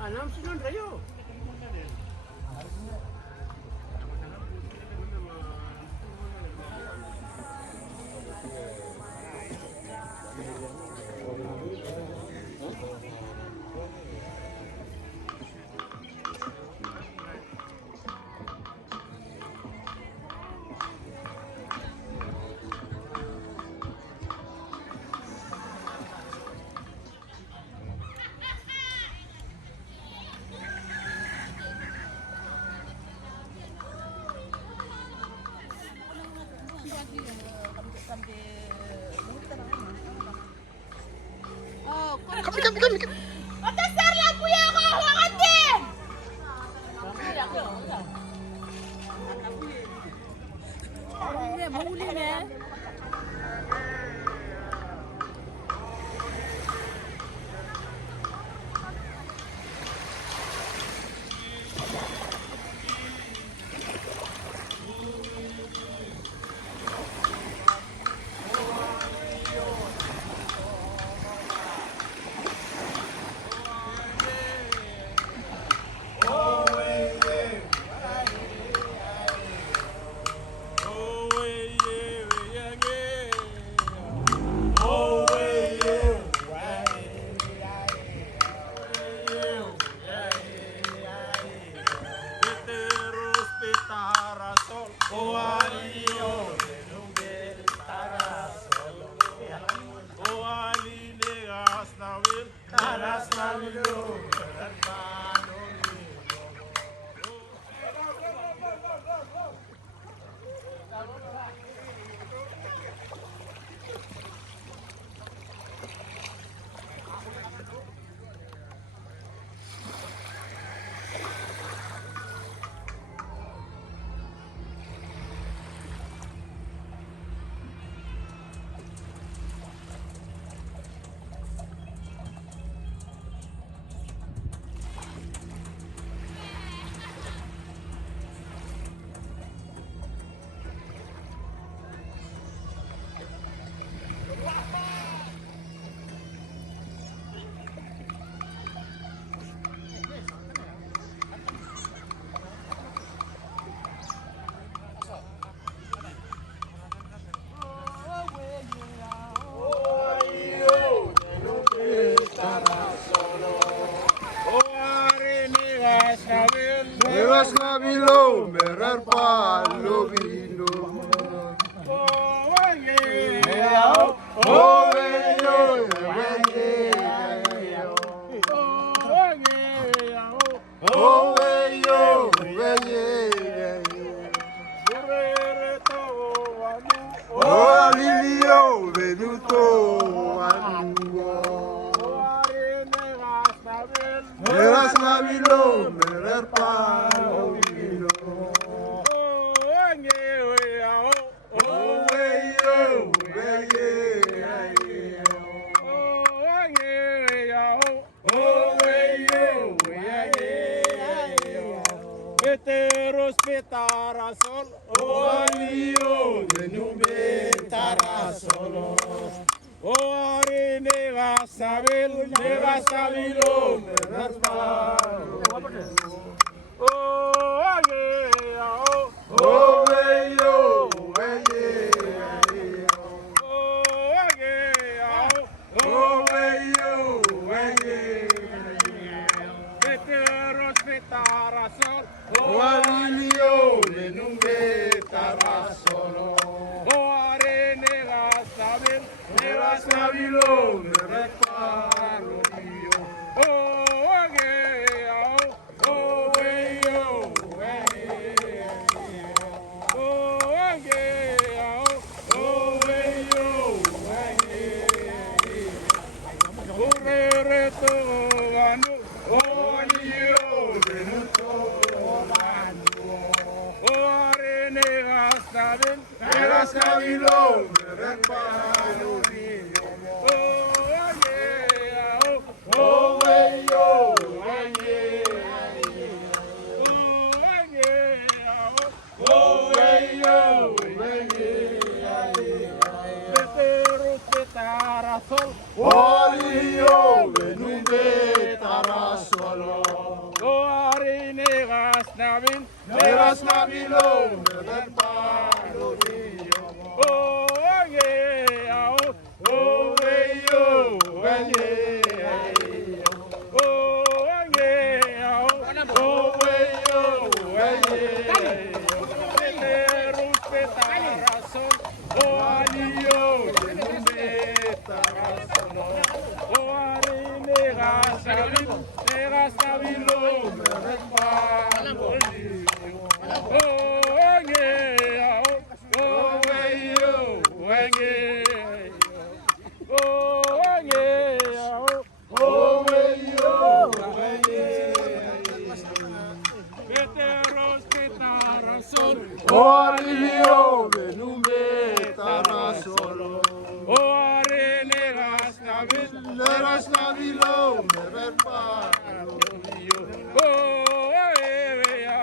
Anam sunod kayo. Kami. Matasar lang kuya ko! Hawakan din! Mahuli na. Negas nabilo, merer palo vino. Negas nabilo, merer palo vino. Veteros petarasol, O alio de nube tarasolo. o are negasabilo, Merer palo o aye, O bello, O bello, veteros petarasol, O alio de nube tarasolo. o are negasabilo, Negas nabilo, merer palo vino. o aye, O bello, o aye, O bello, correre togano, O alio de nube o are negasabilo, Negas nabilo, merer palo vino. o aye, O bello, o aye, O bello, veteros tarasol. Olio venunde tarasolo. Oarine gasnavin. Neras navilo merpalo niyo. Oye ao. Oweyo wenye. Oye ao. Oweyo wenye. Ruste tarasol. Olio venunde tarasolo. Oarine gasnavin. Gasnavilo merpalo niyo. Oye ao. Oweyo wenye. Oweyo wenye. Olio venunde tarasolo. Neras navilo merpalo niyo. Oweyo wenye.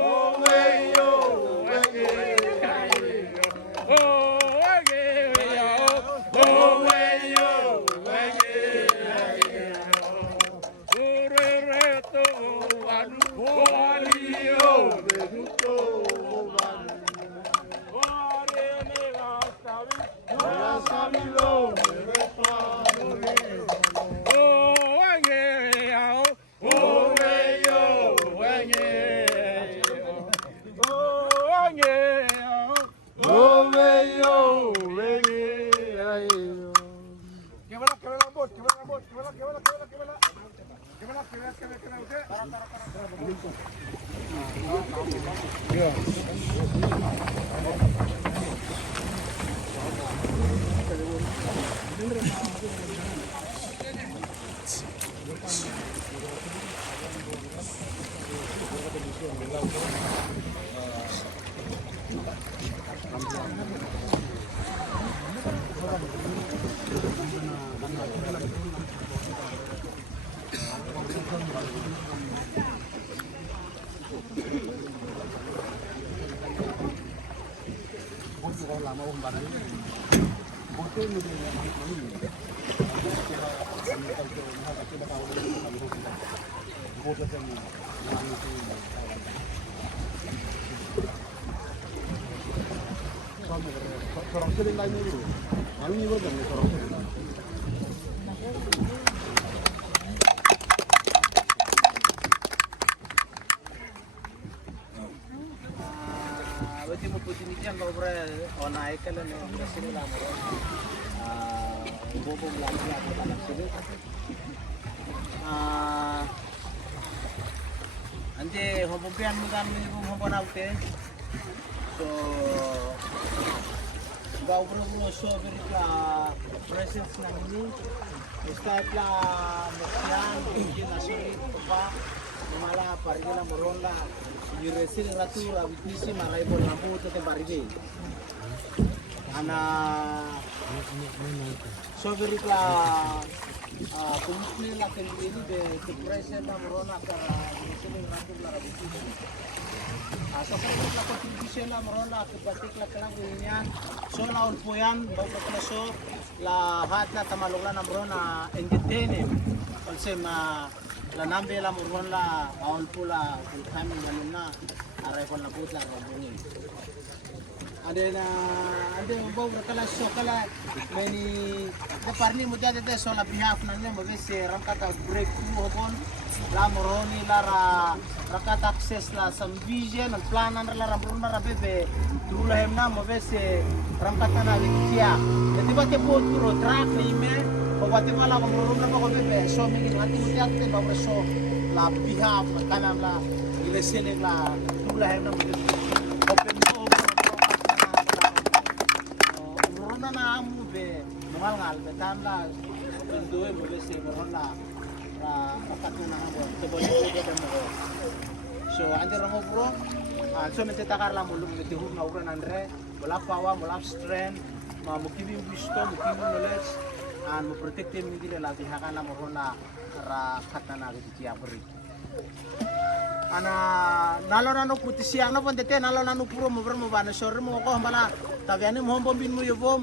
Oweyo wenye. Olio venuto neras navilo merpalo niyo. Oweyo wenye. Oweyo wenye. Berarti mau putih kau berapa naik kalau ni sini lah moro. Bobo lagi aku dalam sini. Ante hobian mukan ni hobi naute. So bau belum so berita presence nangini. Start lah mestian mungkin asli apa. Malah pergi lah meronda. Di resin ratu abisi marai pun lampu tu tembarigi. Ana so berikla kumusni la kendiri de present la merona kara resin ratu la abisi. Asa la contribution la merona ke batik la kala bunya. So la ulpoyan bau kala so la hat la tamalogla na merona entertain. Konsema la nambe la murhon la aon pula kami manuna arai pon la putla ngomongin ade bau berkala sokala meni de parni mudia de so la pihak nanya mabese ramkata break hobon la moroni la rakata access la some vision and plan la ramrunda ra bebe dula hemna mabese ramkata na vikia de tibate pot pro track ni me Pagwati malah kumurungan ako bebe, so mingin hati muti akte bawa so la pihak kanam la ilesene la tula hem na open mo kumurungan na amu be mungal ngal betan la bendoe mo be se moron la akatnya na amo tebole tebe mo so ande rango bro so mete takar la mulum mete hu na uran andre bola pawa bola strength ma mukibi wisdom mukibi knowledge an protective migile la bihakan la morona ra khatana ge tiabri ana nalo nanu puti siang na pondete nalo nanu puro mo bana sore mo ko bala taviani mo bombin mo yobom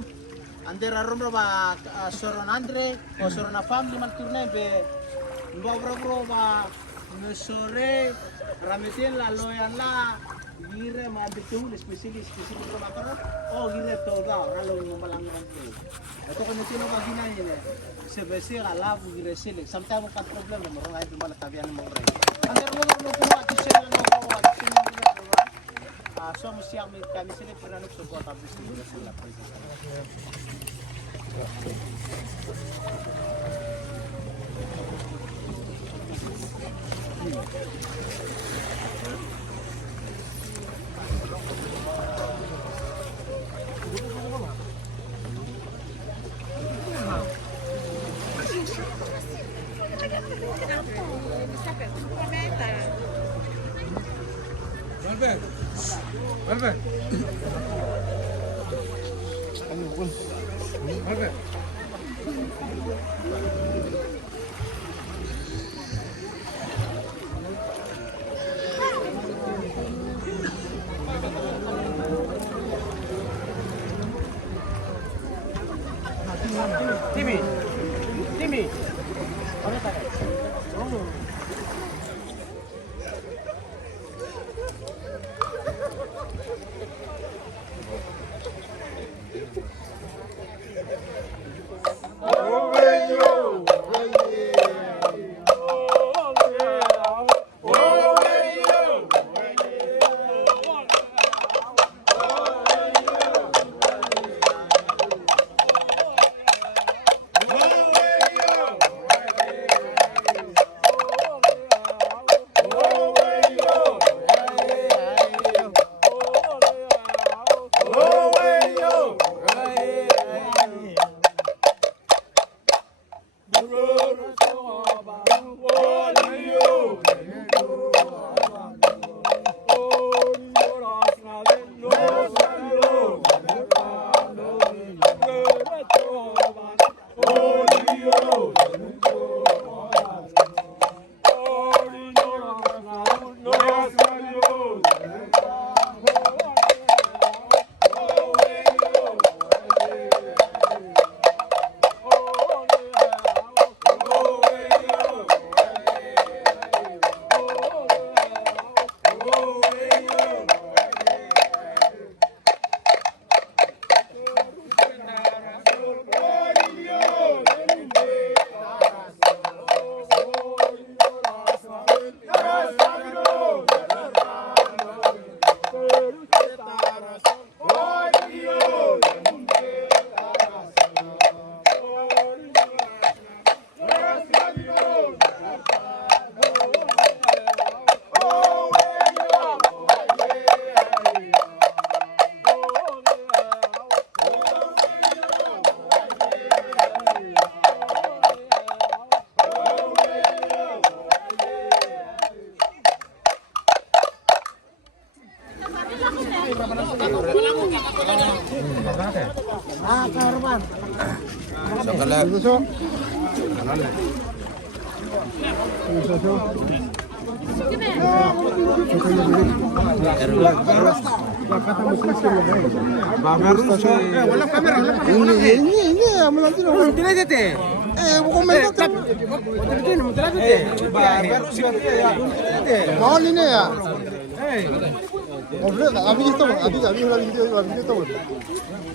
Andera rumro ba soron Andre o soron a family man turne be bro ba mesore rametin la loyan la gire ma betul spesialis bro makara o gire toga ralo malang nanti ito kan tino ka gina ini sebesi ala gire sile sometimes kan problem mo ron ay bala tabian mo rin andera rumro ko at sila no ko at sila so mesti kami sila pernah support habis sila Albert. Timmy.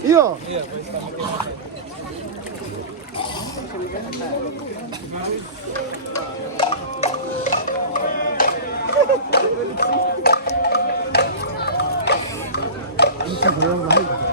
Iyo. Bisa berapa?